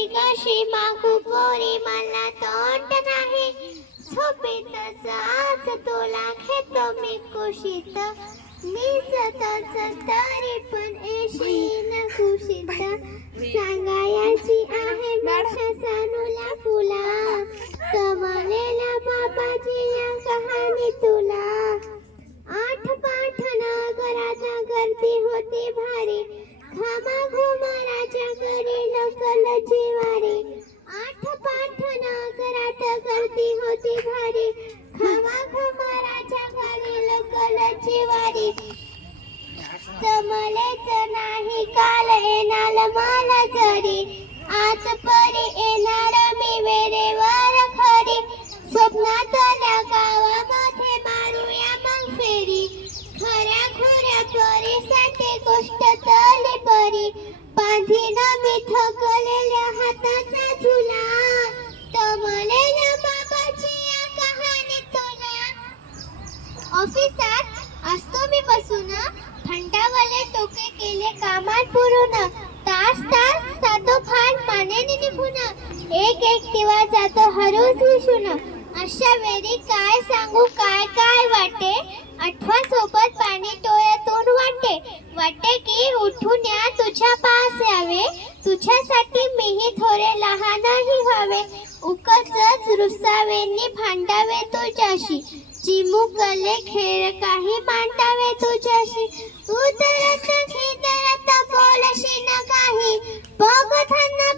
मी कशी मागू पोरी मला तोंड नाही झोपेतच आज तुला घेतो मी कुशीत मी सतत तरी पण येशील कुशीत सांगायची आहे माझ्या सानूला फुला कमलेला बाबाची या कहाणी तुला आठ पाठ नगरात गर्दी होती भारी घामा घुमाराच्या कडे लकल जिवारे आठ पाठ नगरात गर्दी होती भारी घामा घुमाराच्या कडे लकल जिवारे जमलेच नाही काल येणार मला जरी आज परी येणार मी वेळेवर खरी स्वप्नातल्या गावामध्ये मारूया मग फेरी खऱ्या खुऱ्या परीसाठी गोष्ट तली बरी बांधीन मी थकलेल्या हाताचा झुला तमलेल्या बाबाची या कहाणी तुला ऑफिसात असतो मी बसून थंडावाले टोके केले कामात पुरून तास तास जातो फार पाण्याने निघून एक दिवा जातो हरवून विशून अशा वेळी काय सांगू काय काय वाटे आठवा सोबत पाणी डोळ्यातून वाटे की उठून या तुझ्या पास यावे तुझ्यासाठी मीही थोडे लहानही व्हावे उकचच रुसावेनी भांडावे तुझ्याशी चिमुकले खेळ काही मांडावे तुझ्याशी उतरत खिदरत बोलशी न काही बघताना